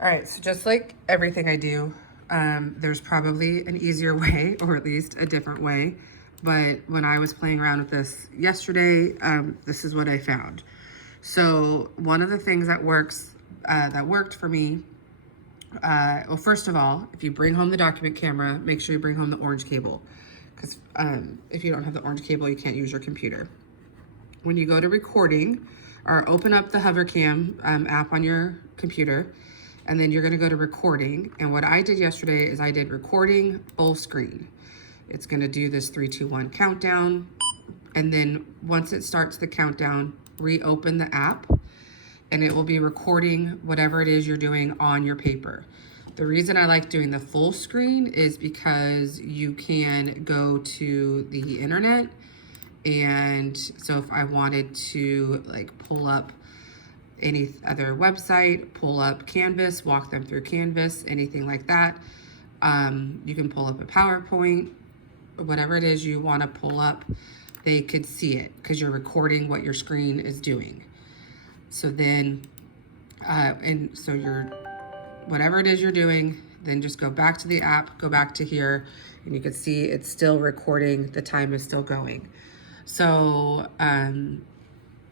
All right, so just like everything I do, there's probably an easier way, or at least a different way. But when I was playing around with this yesterday, this is what I found. So one of the things that worked for me, well, first of all, if you bring home the document camera, make sure you bring home the orange cable, because if you don't have the orange cable, you can't use your computer. When you go to recording, or open up the HoverCam app on your computer, and then you're gonna go to recording. And what I did yesterday is I did recording full screen. It's gonna do this 3, 2, 1 countdown. And then once it starts the countdown, reopen the app and it will be recording whatever it is you're doing on your paper. The reason I like doing the full screen is because you can go to the internet. And so if I wanted to like pull up any other website, pull up Canvas, walk them through Canvas, anything like that. You can pull up a PowerPoint, whatever it is you want to pull up, they could see it because you're recording what your screen is doing. So then, and so whatever it is you're doing, then just go back to the app, go back to here, and you can see it's still recording, the time is still going. So,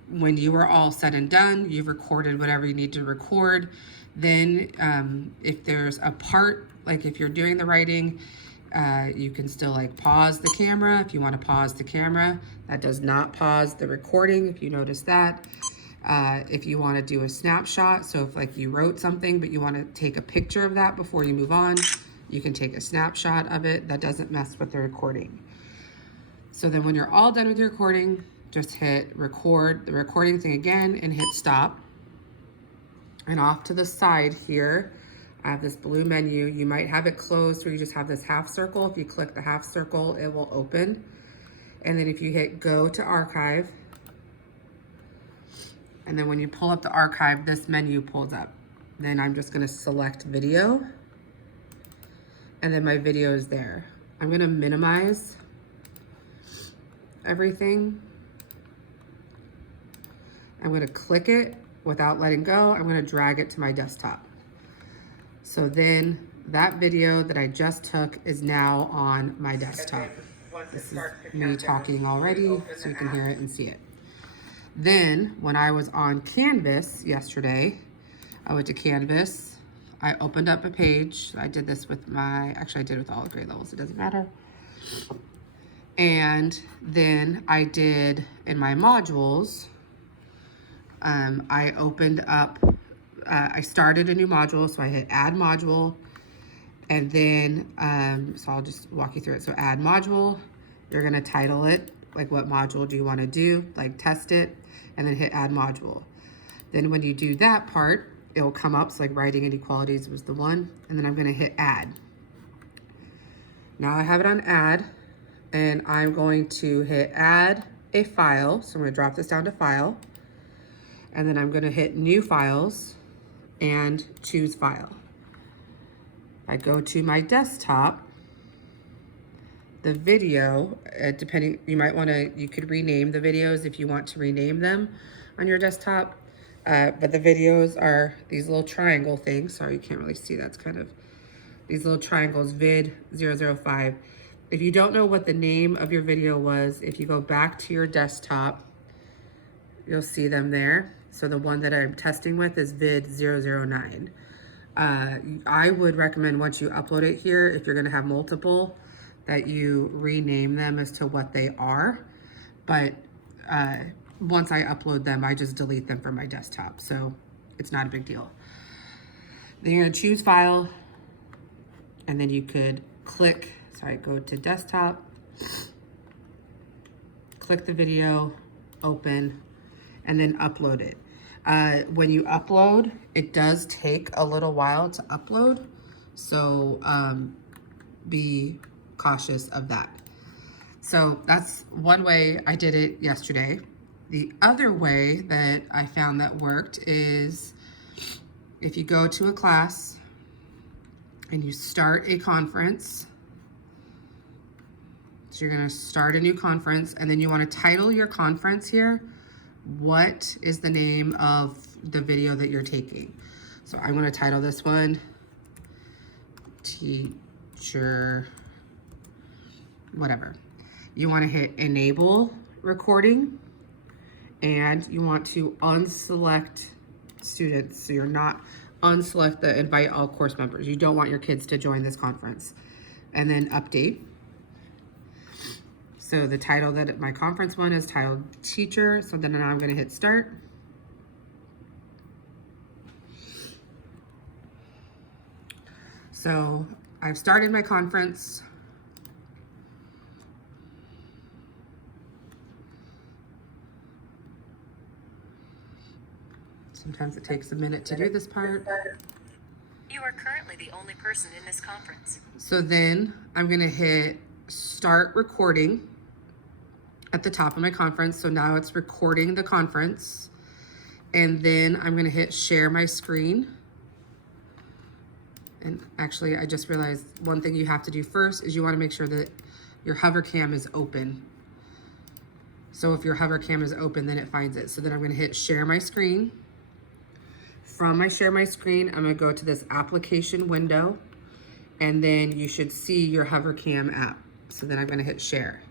when you are all said and done, you've recorded whatever you need to record. Then if there's a part, like if you're doing the writing, you can still like pause the camera if you want to pause the camera. That does not pause the recording, if you notice that. If you want to do a snapshot, so if like you wrote something but you want to take a picture of that before you move on, you can take a snapshot of it. That doesn't mess with the recording. So then when you're all done with your recording, just hit record, the recording thing again, and hit stop. And off to the side here, I have this blue menu. You might have it closed where you just have this half circle. If you click the half circle, it will open. And then if you hit go to archive, and then when you pull up the archive, this menu pulls up. Then I'm just gonna select video, and then my video is there. I'm gonna minimize everything. I'm gonna click it without letting go. I'm gonna drag it to my desktop. So then that video that I just took is now on my desktop. This is me talking already, so you can hear it and see it. Then when I was on Canvas yesterday, I went to Canvas, I opened up a page. I did this with actually I did it with all the grade levels, it doesn't matter. And then I did in my modules, I opened up, I started a new module, so I hit add module, and then, so I'll just walk you through it. So add module, you're gonna title it, like what module do you wanna do, like test it, and then hit add module. Then when you do that part, it'll come up, so like writing inequalities was the one, and then I'm gonna hit add. Now I have it on add, and I'm going to hit add a file. So I'm gonna drop this down to file, and then I'm gonna hit new files and choose file. I go to my desktop, the video, depending, you could rename the videos if you want to rename them on your desktop. But the videos are these little triangle things. Sorry, you can't really see, that's kind of, these little triangles, vid 005. If you don't know what the name of your video was, if you go back to your desktop, you'll see them there. So the one that I'm testing with is vid 009. I would recommend once you upload it here, if you're gonna have multiple, that you rename them as to what they are. But once I upload them, I just delete them from my desktop. So it's not a big deal. Then you're gonna choose file, and then you could click, go to desktop, click the video, open, and then upload it. When you upload, it does take a little while to upload, so be cautious of that. So that's one way I did it yesterday. The other way that I found that worked is if you go to a class and you start a conference, so you're gonna start a new conference, and then you wanna title your conference here, what is the name of the video that you're taking? So I'm gonna title this one, Teacher, whatever. You wanna hit enable recording, and you want to unselect students. So you're not unselect the invite all course members. You don't want your kids to join this conference. And then update. So the title that my conference one is titled Teacher. So then now I'm gonna hit start. So I've started my conference. Sometimes it takes a minute to do this part. You are currently the only person in this conference. So then I'm gonna hit start recording at the top of my conference. So now it's recording the conference. And then I'm gonna hit share my screen. And actually, I just realized one thing you have to do first is you wanna make sure that your hover cam is open. So if your hover cam is open, then it finds it. So then I'm gonna hit share my screen. From my share my screen, I'm gonna go to this application window, and then you should see your hover cam app. So then I'm gonna hit share.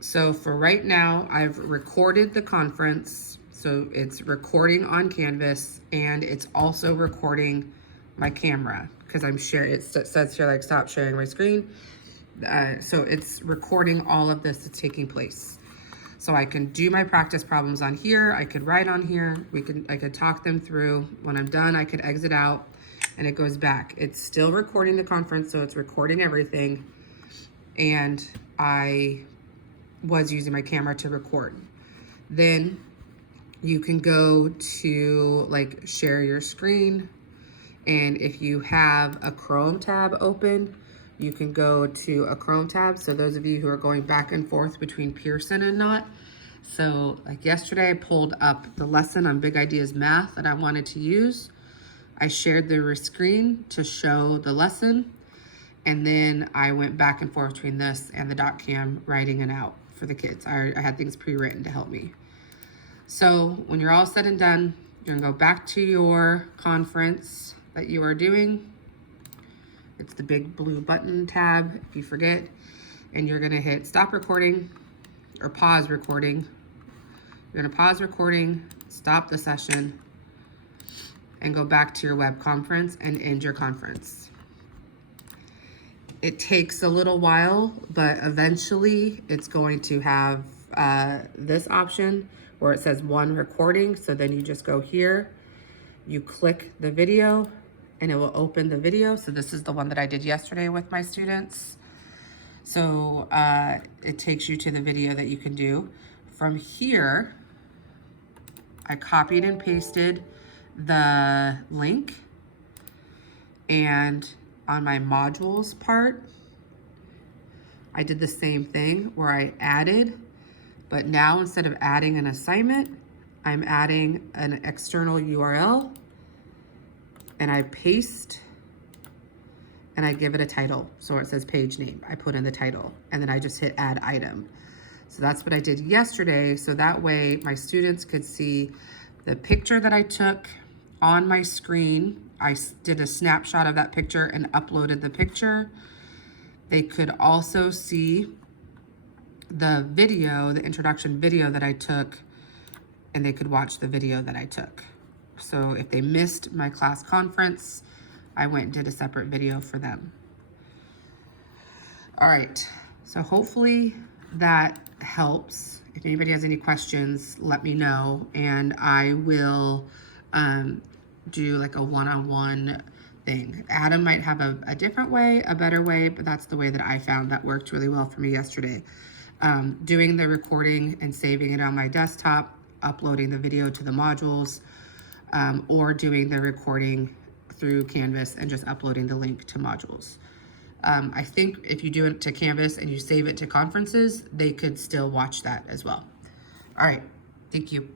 So for right now, I've recorded the conference. So it's recording on Canvas, and it's also recording my camera because I'm sharing, it says here like stop sharing my screen. So it's recording all of this that's taking place. So I can do my practice problems on here. I could write on here. I could talk them through. When I'm done, I could exit out and it goes back. It's still recording the conference, so it's recording everything. And I was using my camera to record. Then you can go to like share your screen. And if you have a Chrome tab open, you can go to a Chrome tab. So those of you who are going back and forth between Pearson and not. So like yesterday, I pulled up the lesson on Big Ideas Math that I wanted to use. I shared the screen to show the lesson. And then I went back and forth between this and the dot cam, writing it out for the kids. I had things pre-written to help me. So when you're all said and done, you're gonna go back to your conference that you are doing. It's the big blue button tab, if you forget, and you're gonna hit stop recording or pause recording. You're gonna pause recording, stop the session, and go back to your web conference and end your conference. It takes a little while, but eventually it's going to have this option where it says one recording. So then you just go here, you click the video, and it will open the video. So this is the one that I did yesterday with my students. So it takes you to the video that you can do. From here, I copied and pasted the link, and on my modules part, I did the same thing where I added, but now instead of adding an assignment, I'm adding an external URL, and I paste and I give it a title. So it says page name. I put in the title and then I just hit add item. So that's what I did yesterday. So that way my students could see the picture that I took on my screen. I did a snapshot of that picture and uploaded the picture. They could also see the video, the introduction video that I took, and they could watch the video that I took. So if they missed my class conference, I went and did a separate video for them. All right, so hopefully that helps. If anybody has any questions, let me know, and I will do like a one-on-one thing. Adam might have a different way, a better way, but that's the way that I found that worked really well for me yesterday. Doing the recording and saving it on my desktop, uploading the video to the modules, or doing the recording through Canvas and just uploading the link to modules. I think if you do it to Canvas and you save it to conferences, they could still watch that as well. All right, thank you.